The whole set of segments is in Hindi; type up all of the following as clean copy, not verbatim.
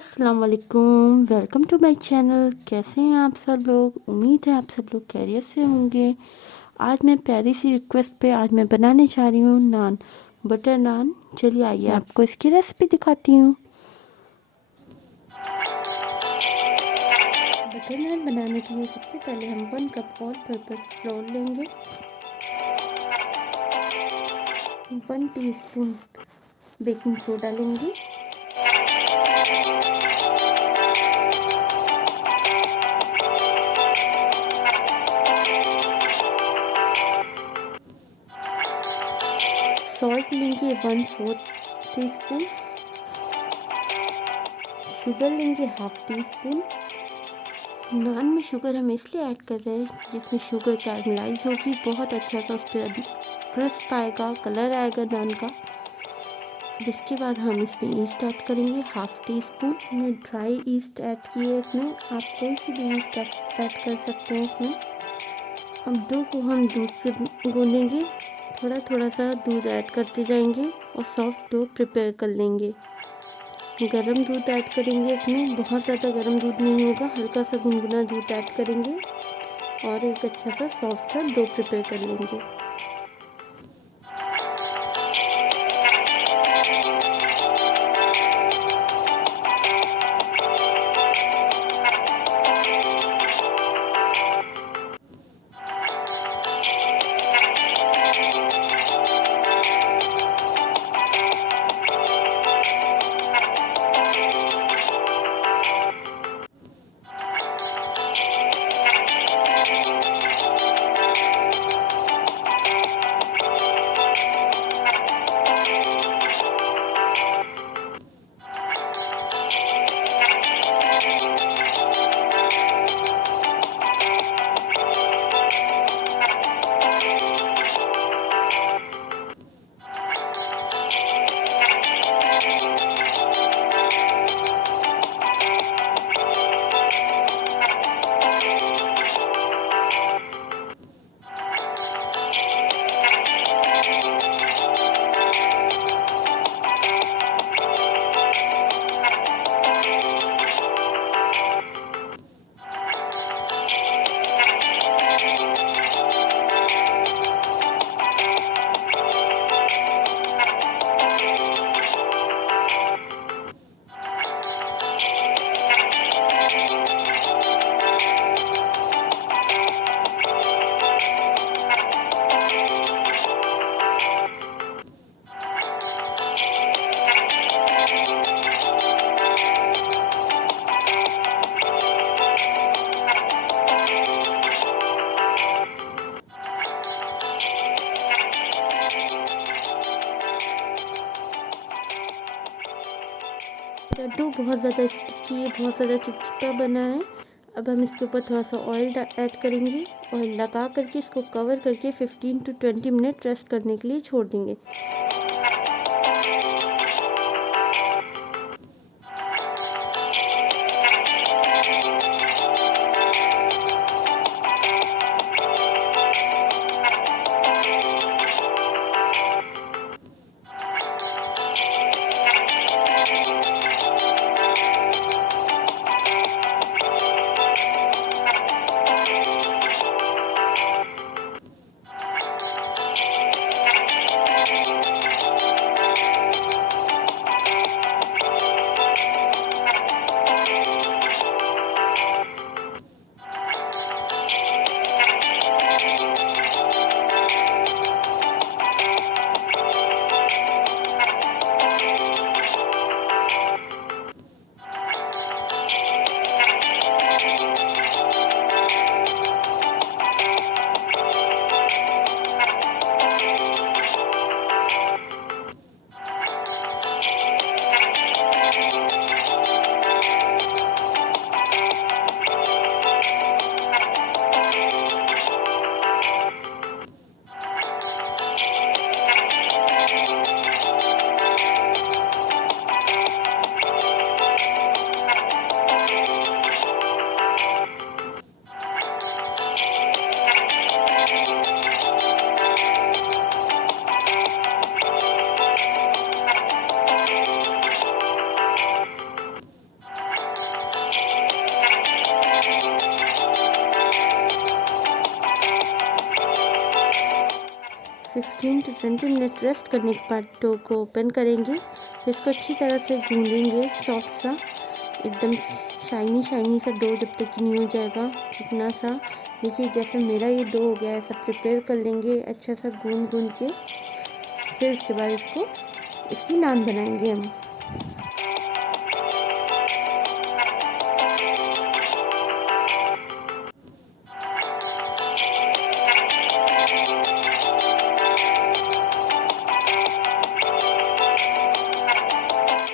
अस्सलाम वालेकुम, वेलकम टू माय चैनल। कैसे हैं आप सब लोग? उम्मीद है आप सब लोग खैरियत से होंगे। आज मैं प्यारी सी रिक्वेस्ट पे आज मैं बनाने जा रही हूँ नान, बटर नान। चलिए आइए आपको इसकी रेसिपी दिखाती हूँ। बटर नान बनाने के लिए सबसे पहले हम 1 कप ऑल पर्पस फ्लोर लेंगे, 1 टीस्पून बेकिंग सोडा लेंगे, सॉल्ट लेंगे 1/4 टीस्पून, शुगर लेंगे 1/2 टीस्पून। नान में शुगर हम इसलिए ऐड कर रहे हैं जिसमें शुगर कैरमलाइज होगी, बहुत अच्छा सा उस पर अभी क्रिस्प आएगा, कलर आएगा नान का। जिसके बाद हम इसमें ईस्ट ऐड करेंगे 1/2 टीस्पून। मैं ड्राई ईस्ट ऐड की है इसमें, आप कोई सी भी ईस्ट ऐड कर सकते हैं इसमें। अब डो को हम दूध से गूंदेंगे, थोड़ा थोड़ा सा दूध ऐड करते जाएंगे और सॉफ्ट डो प्रिपेयर कर लेंगे। गरम दूध ऐड करेंगे इसमें, बहुत ज़्यादा गरम दूध नहीं होगा, हल्का सा गुनगुना दूध ऐड करेंगे और एक अच्छा सा सॉफ्ट सा डो प्रिपेयर कर लेंगे। लड्डू बहुत ज़्यादा स्टिकी है, बहुत ज़्यादा चिपचिपा बना है। अब हम इसके ऊपर थोड़ा सा ऑयल ऐड करेंगे, ऑयल लगा करके इसको कवर करके 15 to 20 मिनट रेस्ट करने के लिए छोड़ देंगे। 15 to 20 मिनट रेस्ट करने के बाद डो को ओपन करेंगे। फिर इसको अच्छी तरह से गूंदेंगे, सॉफ्ट सा, एकदम शाइनी सा डो जब तक नहीं हो जाएगा, चिकना सा। देखिए जैसे मेरा ये डो हो गया है, सब प्रिपेयर कर लेंगे अच्छा सा गूंद के। फिर उसके बाद इसकी नान बनाएंगे हम।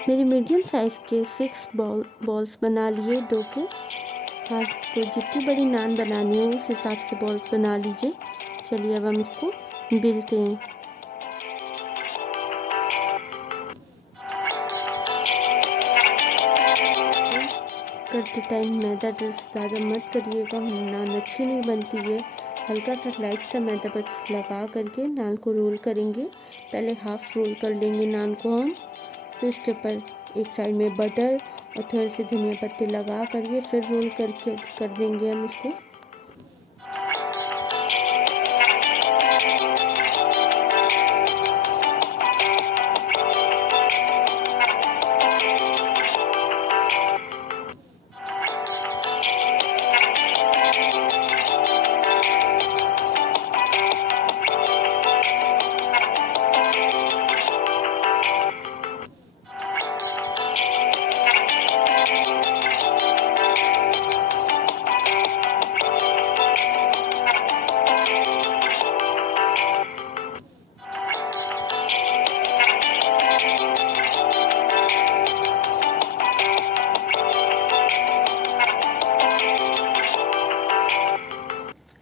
मेरी मीडियम साइज़ के 6 बॉल्स बना लिए डो के। आपको जितनी बड़ी नान बनानी हो उस हिसाब से बॉल्स बना लीजिए। चलिए अब हम इसको बेलते हैं। करते टाइम मैदा ज़्यादा मत करिएगा, नान अच्छी नहीं बनती है। हल्का सा लाइट सा मैदा बस लगा करके नान को रोल करेंगे। पहले हाफ रोल कर लेंगे नान को हम, फिर उसके ऊपर एक साइड में बटर और थोड़े से धनिया पत्ते लगा करके फिर रोल करके कर देंगे हम इसको।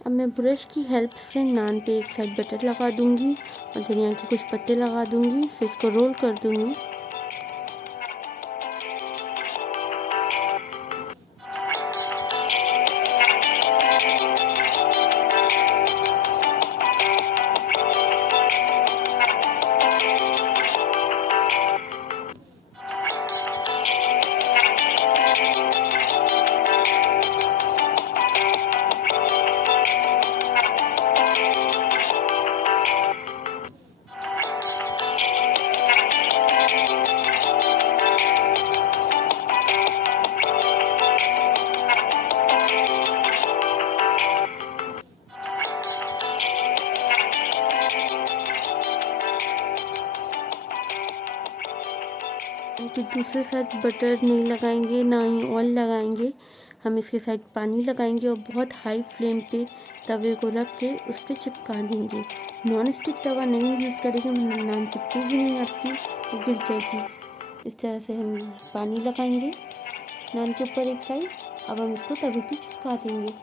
अब मैं ब्रश की हेल्प से नान पे एक साइड बटर लगा दूंगी और धनिया के कुछ पत्ते लगा दूंगी, फिर इसको रोल कर दूंगी। कि दूसरे साइड बटर नहीं लगाएंगे, ना ही ऑयल लगाएंगे। हम इसके साइड पानी लगाएंगे और बहुत हाई फ्लेम पे तवे को रख के उस पर चिपका देंगे। नॉन स्टिक तवा नहीं यूज़ करेंगे, नान चिपकेगी नहीं आपकी, वो गिर जाएगी। इस तरह से हम पानी लगाएंगे नान के ऊपर एक साइड। अब हम इसको तवे पे चिपका देंगे।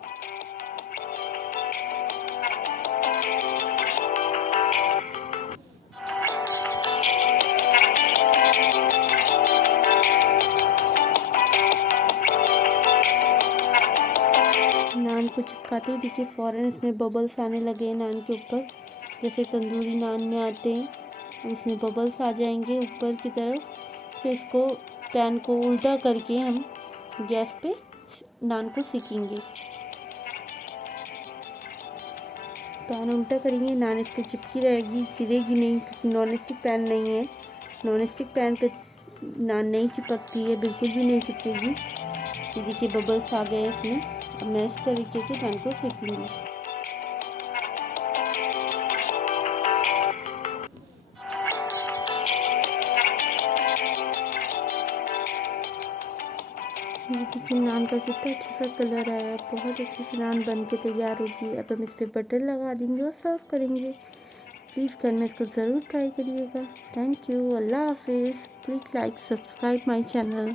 नान को चिपकाते ही देखिए फ़ौरन इसमें बबल्स आने लगे हैं नान के ऊपर, जैसे तंदूरी नान में आते हैं। इसमें बबल्स आ जाएंगे ऊपर की तरफ। फिर इसको पैन को उल्टा करके हम गैस पे नान को सेकेंगे। पैन उल्टा करेंगे, नान इस पर चिपकी रहेगी, गिरेगी नहीं, क्योंकि नॉन स्टिक पैन नहीं है। नॉन स्टिक पैन पे नान नहीं चिपकती है, बिल्कुल भी नहीं चिपकेगी। तो देखिए बबल्स आ गए इसमें। अब मैं इस तरीके से पैन को सेकूंगी। देखिए नान का कितना अच्छा सा कलर आया, बहुत अच्छी सी नान बन के तैयार होगी। अब हम इस पर बटर लगा देंगे और सर्व करेंगे। प्लीज़ घर में इसको ज़रूर ट्राई करिएगा। थैंक यू, अल्लाह हाफिज़। Please like subscribe my channel.